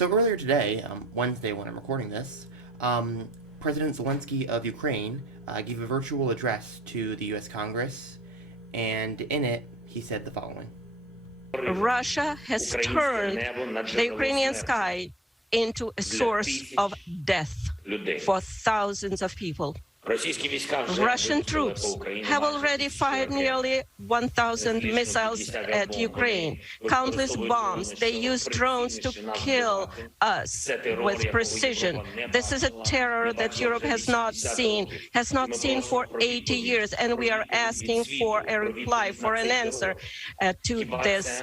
So earlier today, Wednesday when I'm recording this, President Zelenskyy of Ukraine gave a virtual address to the U.S. Congress, and in it, he said the following. Russia has turned the Ukrainian sky into a source of death for thousands of people. Russian troops have already fired nearly 1,000 missiles at Ukraine, countless bombs. They use drones to kill us with precision. This is a terror that Europe has not seen for 80 years, and we are asking for a reply, for an answer to this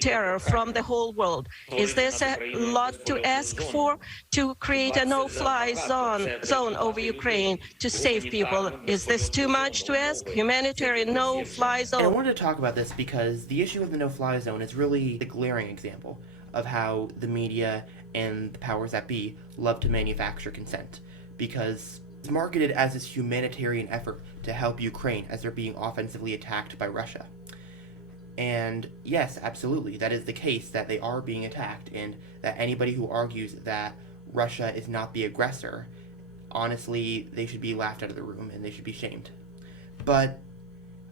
terror from the whole world. Is this a lot to ask for, to create a no-fly zone over Ukraine, to save people? Is this too much to ask? Humanitarian no-fly zone? And I wanted to talk about this because the issue of the no-fly zone is really the glaring example of how the media and the powers that be love to manufacture consent, because it's marketed as this humanitarian effort to help Ukraine as they're being offensively attacked by Russia. And yes, absolutely, that is the case, that they are being attacked, and that anybody who argues that Russia is not the aggressor, honestly, they should be laughed out of the room and they should be shamed. But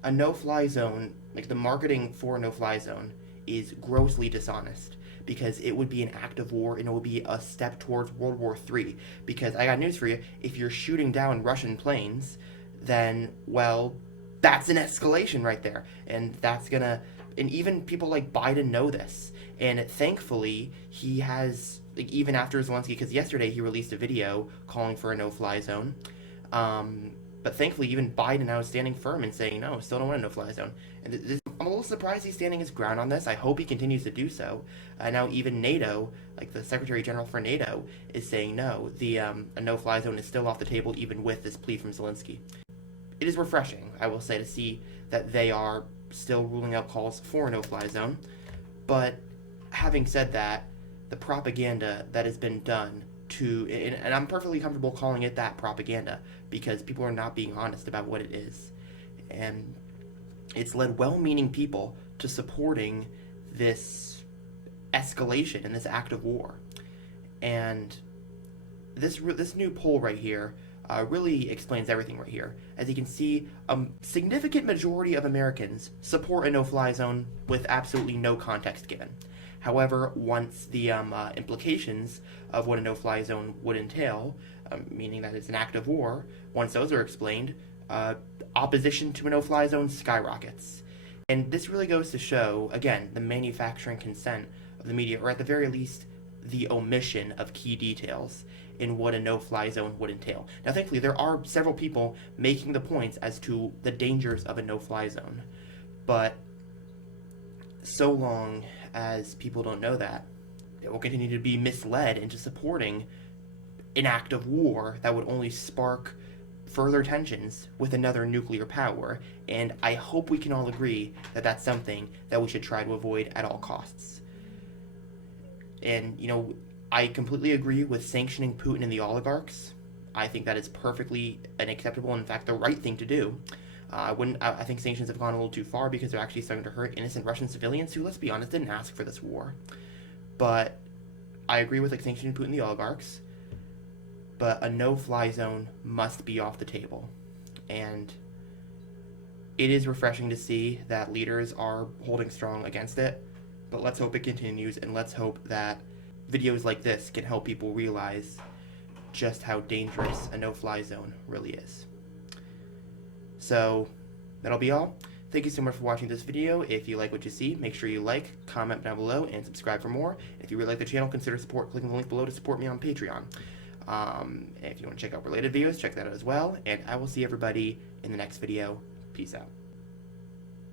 a no-fly zone, like the marketing for a no-fly zone, is grossly dishonest, because it would be an act of war and it would be a step towards World War III. Because I got news for you, if you're shooting down Russian planes, then, well, that's an escalation right there. And that's gonna, and even people like Biden know this. And thankfully, he has, like, even after Zelenskyy, because yesterday he released a video calling for a no-fly zone. But thankfully, even Biden now is standing firm and saying, no, still don't want a no-fly zone. And I'm a little surprised he's standing his ground on this. I hope he continues to do so. Now even NATO, like the Secretary General for NATO, is saying no. A no-fly zone is still off the table, even with this plea from Zelenskyy. It is refreshing, I will say, to see that they are still ruling out calls for a no-fly zone. But having said that, the propaganda that has been done to, and I'm perfectly comfortable calling it that, propaganda, because people are not being honest about what it is. And it's led well-meaning people to supporting this escalation and this act of war. And this new poll right here really explains everything right here. As you can see, a significant majority of Americans support a no-fly zone with absolutely no context given. However, once the implications of what a no-fly zone would entail, meaning that it's an act of war, once those are explained, opposition to a no-fly zone skyrockets. And this really goes to show, again, the manufacturing consent of the media, or at the very least, the omission of key details in what a no-fly zone would entail. Now, thankfully, there are several people making the points as to the dangers of a no-fly zone, but so long as people don't know that, it will continue to be misled into supporting an act of war that would only spark further tensions with another nuclear power, and I hope we can all agree that that's something that we should try to avoid at all costs. And, you know, I completely agree with sanctioning Putin and the oligarchs. I think that is perfectly unacceptable, in fact, the right thing to do. I think sanctions have gone a little too far because they're actually starting to hurt innocent Russian civilians who, let's be honest, didn't ask for this war. But I agree with sanctioning Putin and the oligarchs, but a no-fly zone must be off the table. And it is refreshing to see that leaders are holding strong against it, but let's hope it continues, and let's hope that videos like this can help people realize just how dangerous a no-fly zone really is. So, that'll be all. Thank you so much for watching this video. If you like what you see, make sure you like, comment down below, and subscribe for more. If you really like the channel, consider clicking the link below to support me on Patreon. If you want to check out related videos, check that out as well, and I will see everybody in the next video. Peace out.